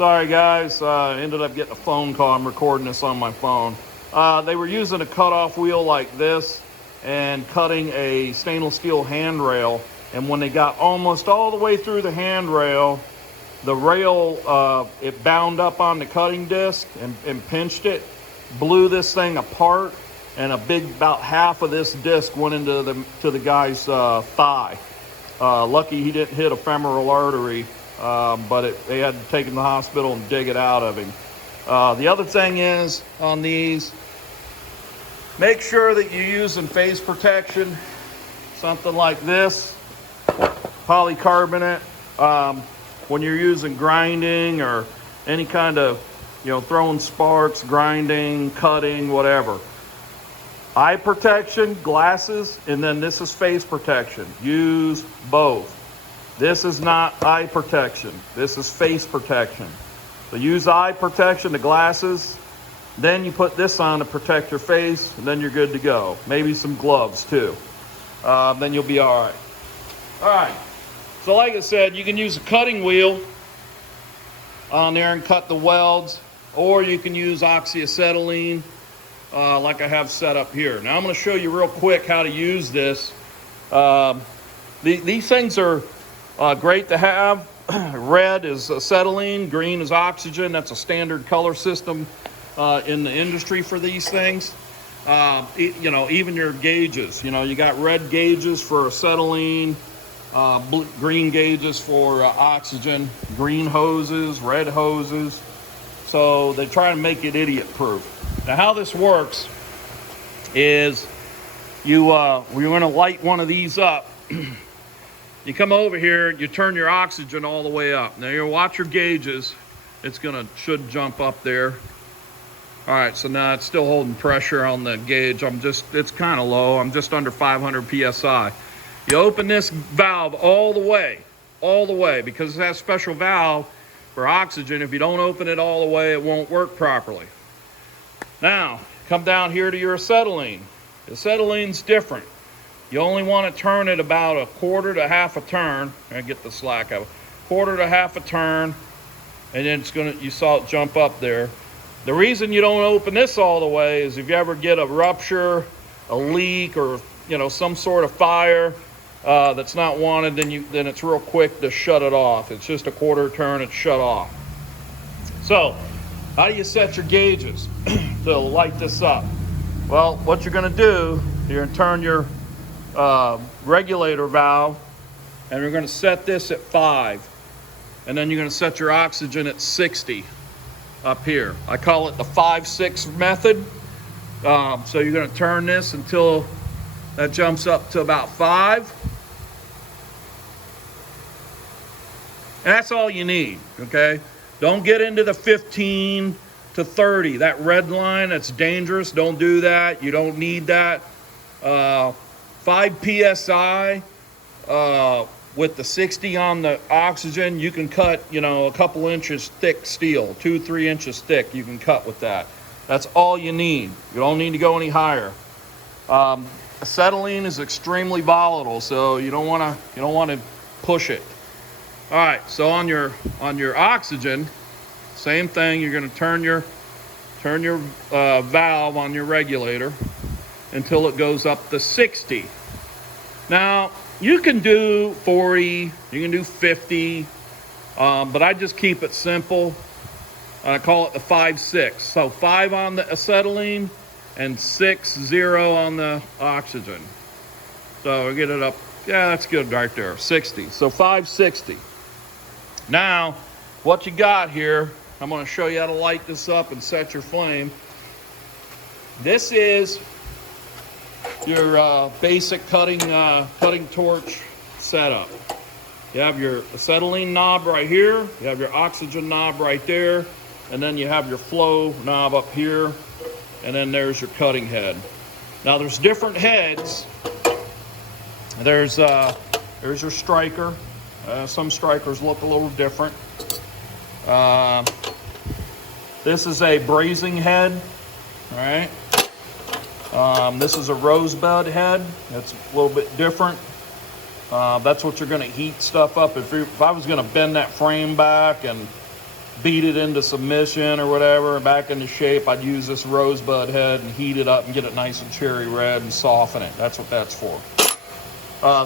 Sorry guys, ended up getting a phone call. I'm recording this on my phone. They were using a cutoff wheel like this and cutting a stainless steel handrail. And when they got almost all the way through the handrail, the rail, it bound up on the cutting disc and pinched it, blew this thing apart, and about half of this disc went into the guy's thigh. Lucky he didn't hit a femoral artery, but they had to take him to the hospital and dig it out of him. The other thing is on these, make sure that you're using face protection, something like this, polycarbonate, when you're using grinding or any kind of, throwing sparks, grinding, cutting, whatever. Eye protection, glasses, and then this is face protection. Use both. This is not eye protection. This is face protection. So use eye protection, the glasses, then you put this on to protect your face, and then you're good to go. Maybe some gloves too. Then you'll be all right. All right. So like I said, you can use a cutting wheel on there and cut the welds, or you can use Oxy Acetylene, like I have set up here. Now I'm going to show you real quick how to use this. These things are great to have. Red is acetylene, green is oxygen. That's a standard color system in the industry for these things. Even your gauges. You got red gauges for acetylene, green gauges for oxygen, green hoses, red hoses. So they try to make it idiot-proof. Now how this works is we're going to light one of these up. You come over here, you turn your oxygen all the way up. Now you watch your gauges. Should jump up there. All right, so now it's still holding pressure on the gauge. It's kind of low. I'm just under 500 PSI. You open this valve all the way, because it has a special valve for oxygen. If you don't open it all the way, it won't work properly. Now, come down here to your acetylene. Acetylene's different. You only want to turn it about a quarter to half a turn. I get the slack out. Quarter to half a turn, and then you saw it jump up there. The reason you don't open this all the way is if you ever get a rupture, a leak, or some sort of fire that's not wanted, then it's real quick to shut it off. It's just a quarter turn, it's shut off. So, how do you set your gauges to light this up? Well, what you're going to do, you're going to turn your regulator valve, and you're going to set this at 5, and then you're going to set your oxygen at 60 up here. I call it the 5-6 method. So you're going to turn this until that jumps up to about 5. And that's all you need, okay? Don't get into the 15 to 30. That red line, that's dangerous. Don't do that. You don't need that. 5 PSI with the 60 on the oxygen, you can cut, a couple inches thick steel, 2-3 inches thick, you can cut with that. That's all you need. You don't need to go any higher. Acetylene is extremely volatile, so you don't want to push it. All right, so on your oxygen, same thing. You're going to turn your valve on your regulator until it goes up to 60. Now you can do 40, you can do 50, but I just keep it simple. I call it the 5-6. So 5 on the acetylene and 6-0 on the oxygen. So we get it up. Yeah, that's good right there. 60. So 560. Now, what you got here, I'm going to show you how to light this up and set your flame. This is your basic cutting torch setup. You have your acetylene knob right here. You have your oxygen knob right there. And then you have your flow knob up here. And then there's your cutting head. Now there's different heads. There's your striker. Some strikers look a little different. This is a brazing head, all right? This is a rosebud head. It's a little bit different. That's what you're going to heat stuff up. If I was going to bend that frame back and beat it into submission or whatever, and back into shape, I'd use this rosebud head and heat it up and get it nice and cherry red and soften it. That's what that's for.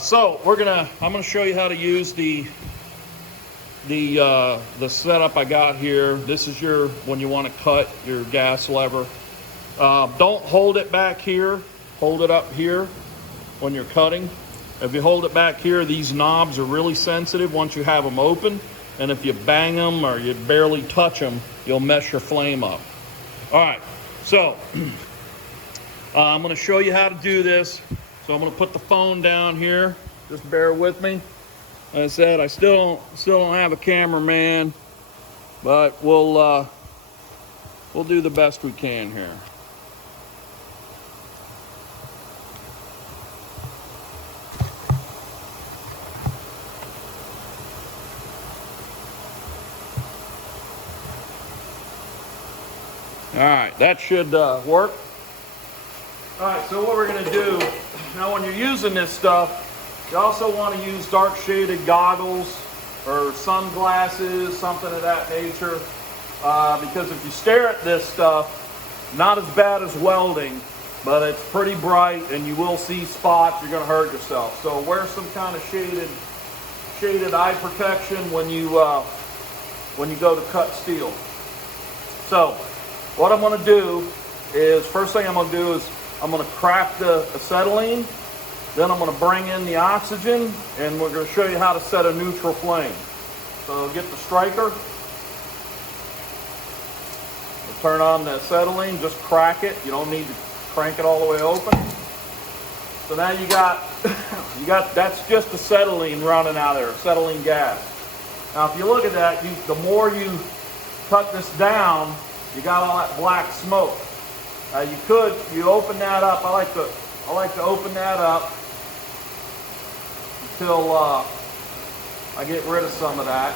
So I'm gonna show you how to use the setup I got here. This is when you want to cut your gas lever. Don't hold it back here. Hold it up here when you're cutting. If you hold it back here, these knobs are really sensitive once you have them open. And if you bang them or you barely touch them, you'll mess your flame up. All right, so I'm going to show you how to do this. So I'm going to put the phone down here. Just bear with me. Like I said, I still don't have a cameraman, but we'll do the best we can here. All right, that should work. All right, so what we're gonna do, now when you're using this stuff, you also wanna use dark shaded goggles or sunglasses, something of that nature, because if you stare at this stuff, not as bad as welding, but it's pretty bright and you will see spots, you're gonna hurt yourself. So wear some kind of shaded eye protection when you go to cut steel. So, what I'm going to do is, first thing I'm going to do is I'm going to crack the acetylene, then I'm going to bring in the oxygen, and we're going to show you how to set a neutral flame. So get the striker, we'll turn on the acetylene, just crack it. You don't need to crank it all the way open. So now you got that's just acetylene running out of there, acetylene gas. Now if you look at that, the more you cut this down, you got all that black smoke. You open that up. I like to open that up until I get rid of some of that.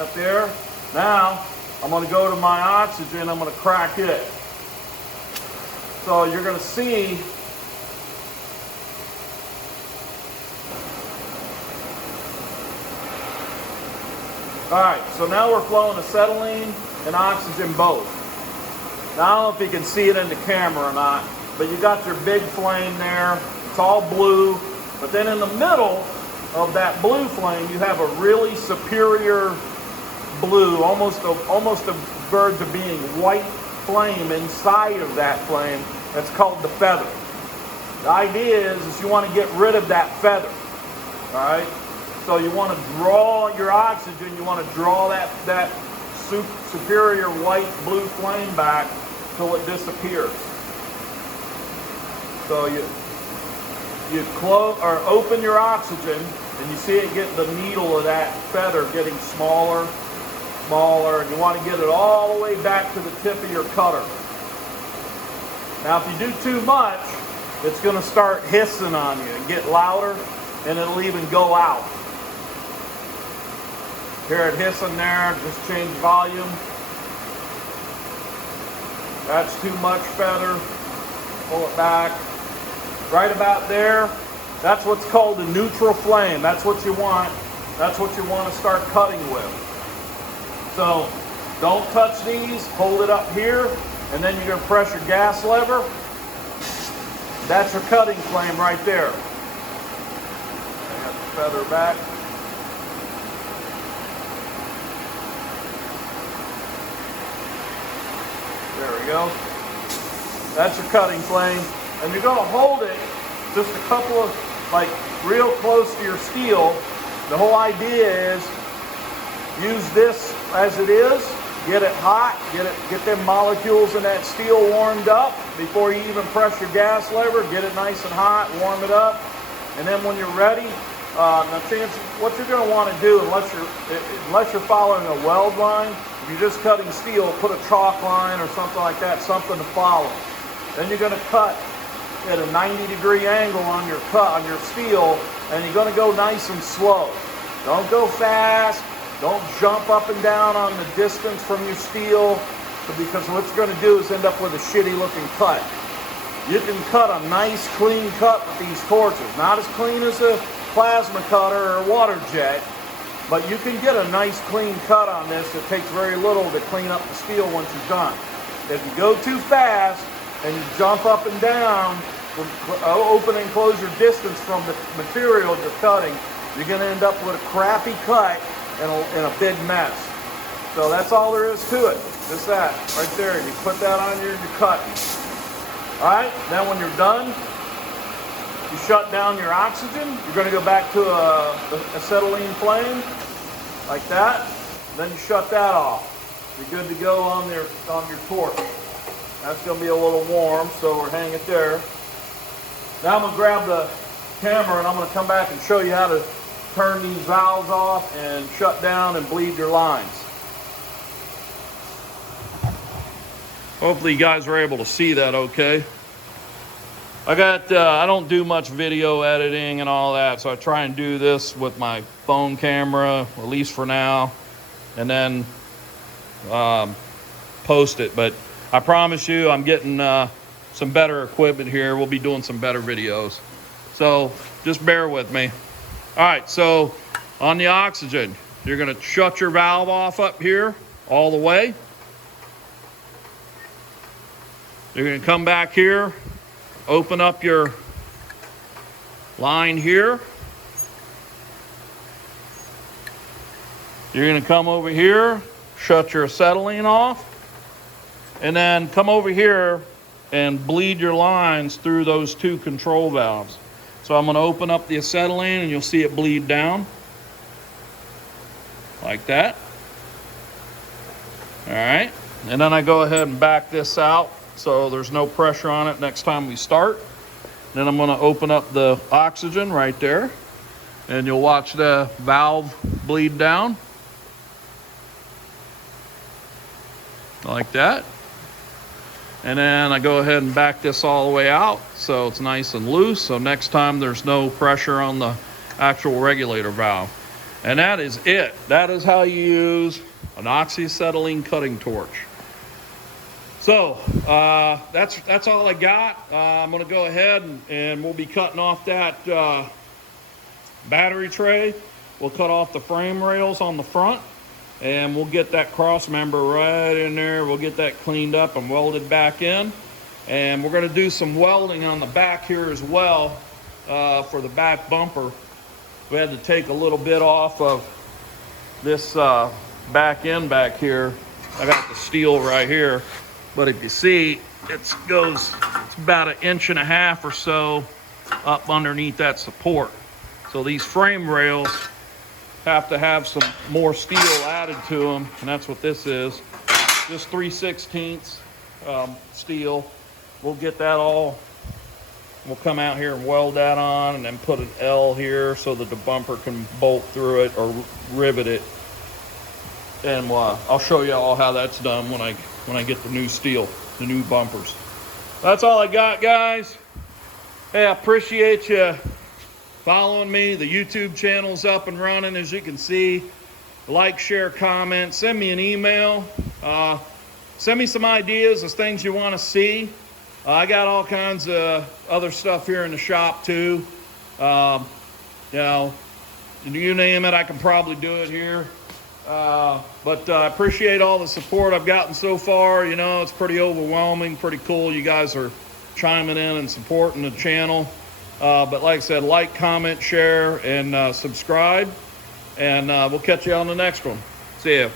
Up there. Now I'm going to go to my oxygen. I'm going to crack it. So you're going to see all right, so now we're flowing acetylene and oxygen both. Now I don't know if you can see it in the camera or not, but you got your big flame there. It's all blue, but then in the middle of that blue flame, you have a really superior blue, almost a verge of being white flame inside of that flame. That's called the feather. The idea is you want to get rid of that feather, all right? So you want to draw your oxygen, you want to draw that superior white blue flame back till it disappears. So you close or open your oxygen and you see it get the needle of that feather getting smaller, and you want to get it all the way back to the tip of your cutter. Now if you do too much, it's going to start hissing on you and get louder, and it'll even go out. Hear it hissing there, just change volume. That's too much feather. Pull it back. Right about there, that's what's called a neutral flame. That's what you want. That's what you want to start cutting with. So don't touch these, hold it up here, and then you're going to press your gas lever. That's your cutting flame right there. I got the feather back. There we go. That's your cutting flame. And you're going to hold it just a couple of, like, real close to your steel. The whole idea is use this as it is, get it hot, get them molecules in that steel warmed up before you even press your gas lever. Get it nice and hot, warm it up. And then when you're ready, what you're going to want to do, unless you're following a weld line, if you're just cutting steel, put a chalk line or something like that, something to follow. Then you're going to cut at a 90-degree angle on your steel, and you're going to go nice and slow. Don't go fast. Don't jump up and down on the distance from your steel, because what you're going to do is end up with a shitty-looking cut. You can cut a nice, clean cut with these torches. Not as clean as a plasma cutter or a water jet, But you can get a nice clean cut on this. It takes very little to clean up the steel once you're done. If you go too fast and you jump up and down, open and close your distance from the material you're cutting, you're going to end up with a crappy cut and a big mess. So that's all there is to it. Just that, right there. You put that on your cutting. All right, then when you're done, you shut down your oxygen. You're going to go back to a acetylene flame, like that. Then you shut that off. You're good to go on your torch. That's going to be a little warm, so we'll hang it there. Now I'm going to grab the camera and I'm going to come back and show you how to turn these valves off and shut down and bleed your lines. Hopefully you guys were able to see that okay. I don't do much video editing and all that, so I try and do this with my phone camera, at least for now, and then post it. But I promise you I'm getting some better equipment here. We'll be doing some better videos. So just bear with me. All right, so on the oxygen, you're gonna shut your valve off up here all the way. You're gonna come back here, open up your line here. You're gonna come over here, shut your acetylene off, and then come over here and bleed your lines through those two control valves. So I'm gonna open up the acetylene and you'll see it bleed down, like that. All right, and then I go ahead and back this out so there's no pressure on it next time we start. Then I'm gonna open up the oxygen right there and you'll watch the valve bleed down, like that. And then I go ahead and back this all the way out so it's nice and loose, so next time there's no pressure on the actual regulator valve. And that is it. That is how you use an Oxy Acetylene cutting torch. So that's all I got. I'm gonna go ahead and we'll be cutting off that battery tray. We'll cut off the frame rails on the front, and we'll get that cross member right in there. We'll get that cleaned up and welded back in. And we're gonna do some welding on the back here as well for the back bumper. We had to take a little bit off of this back end back here. I got the steel right here, but if you see, it's about 1.5 inches or so up underneath that support. So these frame rails have to have some more steel added to them, and that's what this is. Just 3/16 steel. We'll get that all. We'll come out here and weld that on, and then put an L here so that the bumper can bolt through it or rivet it. And I'll show you all how that's done when I get the new steel, the new bumpers. That's all I got, guys. Hey, I appreciate you following me. The YouTube channel's up and running, as you can see. Like, share, comment, send me an email. Send me some ideas of things you want to see. I got all kinds of other stuff here in the shop too. You know, you name it, I can probably do it here. But I appreciate all the support I've gotten so far. You know, it's pretty overwhelming, pretty cool. You guys are chiming in and supporting the channel. But like I said, like, comment, share, and subscribe. And we'll catch you on the next one. See ya.